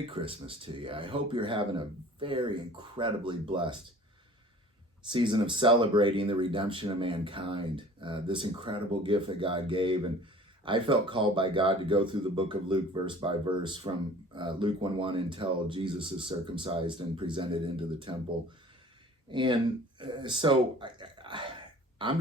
Merry Christmas to you. I hope you're having a very incredibly blessed season of celebrating the redemption of mankind, this incredible gift that God gave. And I felt called by God to go through the book of Luke verse by verse from Luke 1:1 until Jesus is circumcised and presented into the temple. And I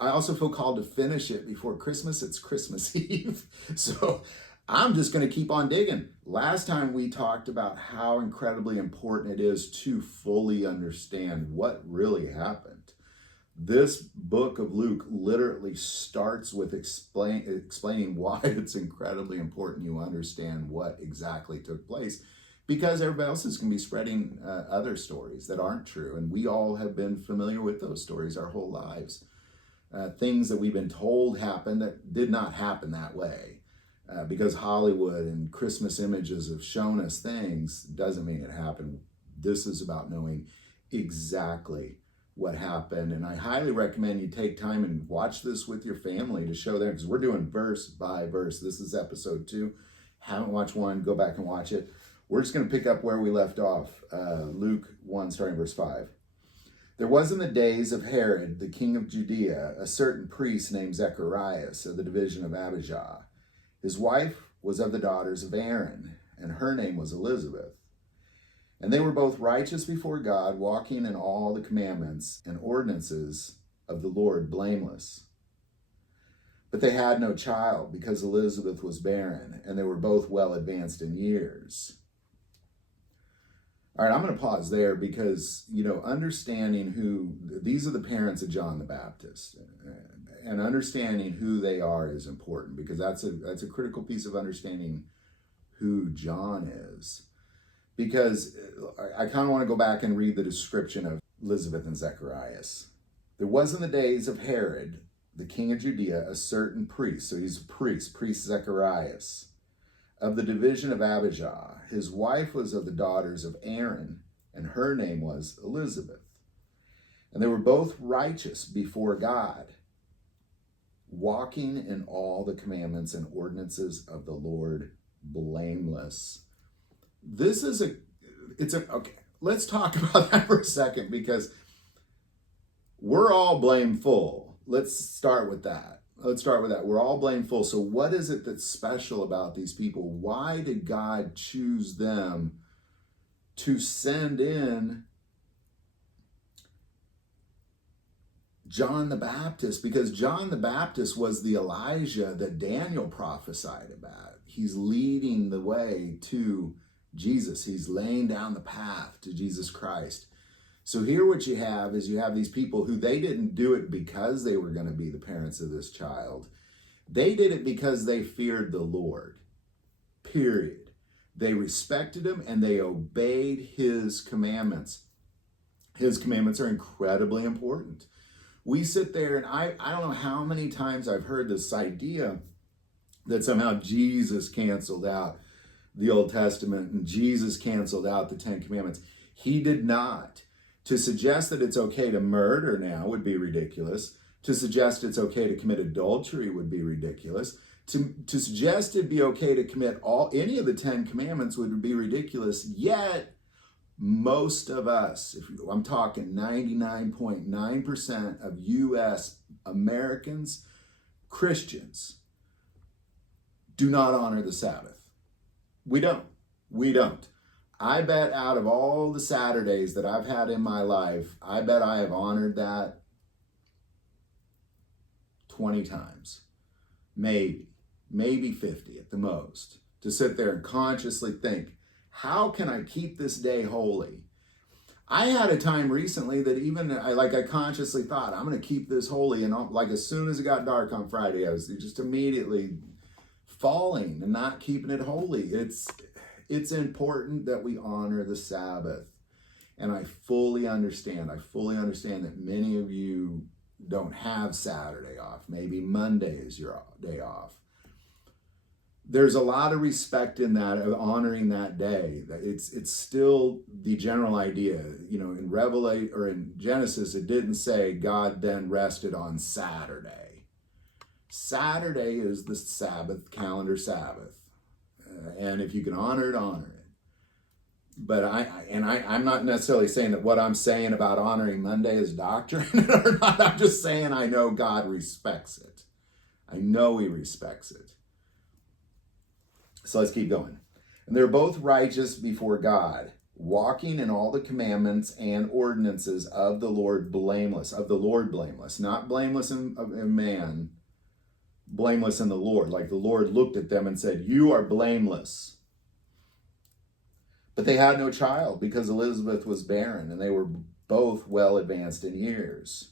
also feel called to finish it before Christmas. It's Christmas Eve. So I'm just going to keep on digging. Last time we talked about how incredibly important it is to fully understand what really happened. This book of Luke literally starts with explaining why it's incredibly important you understand what exactly took place, because everybody else is going to be spreading other stories that aren't true. And we all have been familiar with those stories our whole lives. Things that we've been told happened that did not happen that way. Because Hollywood and Christmas images have shown us things doesn't mean it happened. This is about knowing exactly what happened. And I highly recommend you take time and watch this with your family to show them, because we're doing verse by verse. This is episode 2. Haven't watched 1, go back and watch it. We're just going to pick up where we left off. Luke 1, starting verse 5. There was in the days of Herod, the king of Judea, a certain priest named Zacharias of the division of Abijah. His wife was of the daughters of Aaron, and her name was Elizabeth. And they were both righteous before God, walking in all the commandments and ordinances of the Lord blameless. But they had no child, because Elizabeth was barren, and they were both well advanced in years. All right, I'm going to pause there because, understanding these are the parents of John the Baptist. And understanding who they are is important, because that's a critical piece of understanding who John is. Because I kind of want to go back and read the description of Elizabeth and Zacharias. There was in the days of Herod, the king of Judea, a certain priest. So he's a priest Zacharias, of the division of Abijah. His wife was of the daughters of Aaron, and her name was Elizabeth. And they were both righteous before God, walking in all the commandments and ordinances of the Lord blameless. Okay, let's talk about that for a second, because we're all blameful. Let's start with that. We're all blameful. So what is it that's special about these people? Why did God choose them to send in John the Baptist? Because John the Baptist was the Elijah that Daniel prophesied about. He's leading the way to Jesus. He's laying down the path to Jesus Christ. So here what you have is these people who they didn't do it because they were going to be the parents of this child. They did it because they feared the Lord, period. They respected him and they obeyed his commandments. His commandments are incredibly important. We sit there and I don't know how many times I've heard this idea that somehow Jesus canceled out the Old Testament and Jesus canceled out the 10 Commandments. He did not. To suggest that it's okay to murder now would be ridiculous. To suggest it's okay to commit adultery would be ridiculous. To suggest it'd be okay to commit any of the 10 Commandments would be ridiculous. Yet, most of us, I'm talking 99.9% of U.S. Americans, Christians, do not honor the Sabbath. We don't. I bet out of all the Saturdays that I've had in my life, I bet I have honored that 20 times. Maybe 50 at the most. To sit there and consciously think, how can I keep this day holy? I had a time recently that I consciously thought, I'm going to keep this holy. And as soon as it got dark on Friday, I was just immediately falling and not keeping it holy. It's important that we honor the Sabbath. And I fully understand that many of you don't have Saturday off. Maybe Monday is your day off. There's a lot of respect in that, of honoring that day. It's still the general idea. In Revelation or in Genesis, it didn't say God then rested on Saturday. Saturday is the Sabbath, calendar Sabbath. And if you can honor it, honor it. But I'm not necessarily saying that what I'm saying about honoring Monday is doctrine or not. I'm just saying I know God respects it. I know he respects it. So let's keep going. And they're both righteous before God, walking in all the commandments and ordinances of the Lord blameless, not blameless in man, blameless in the Lord. Like the Lord looked at them and said, you are blameless. But they had no child because Elizabeth was barren, and they were both well advanced in years.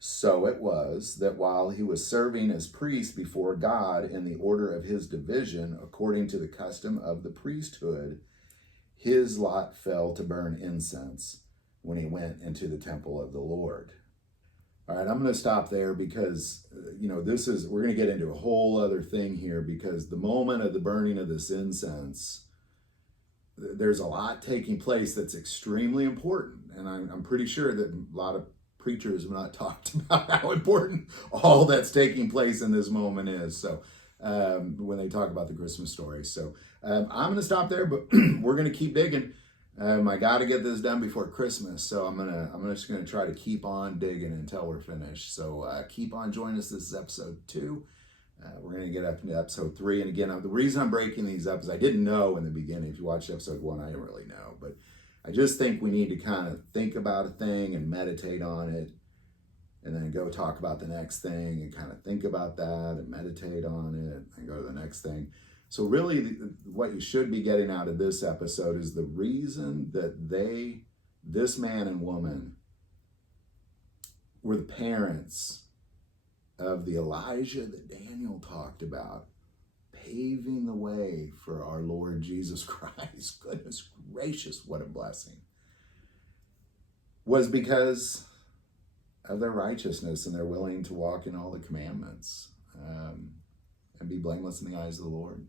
So it was that while he was serving as priest before God in the order of his division, according to the custom of the priesthood, his lot fell to burn incense when he went into the temple of the Lord. All right, I'm going to stop there because, we're going to get into a whole other thing here, because the moment of the burning of this incense, there's a lot taking place that's extremely important. And I'm pretty sure that a lot of preachers have not talked about how important all that's taking place in this moment is. So when they talk about the Christmas story. So I'm going to stop there, but we're going to keep digging. I got to get this done before Christmas. So I'm just going to try to keep on digging until we're finished. So keep on joining us. This is episode 2. We're going to get up into episode 3. And again, the reason I'm breaking these up is I didn't know in the beginning. If you watched episode 1, I didn't really know. But I just think we need to kind of think about a thing and meditate on it, and then go talk about the next thing and kind of think about that and meditate on it and go to the next thing. So really what you should be getting out of this episode is the reason that this man and woman, were the parents of the Elijah that Daniel talked about, paving the way for our Lord Jesus Christ. Goodness gracious, what a blessing. Was because of their righteousness, and they're willing to walk in all the commandments and be blameless in the eyes of the Lord.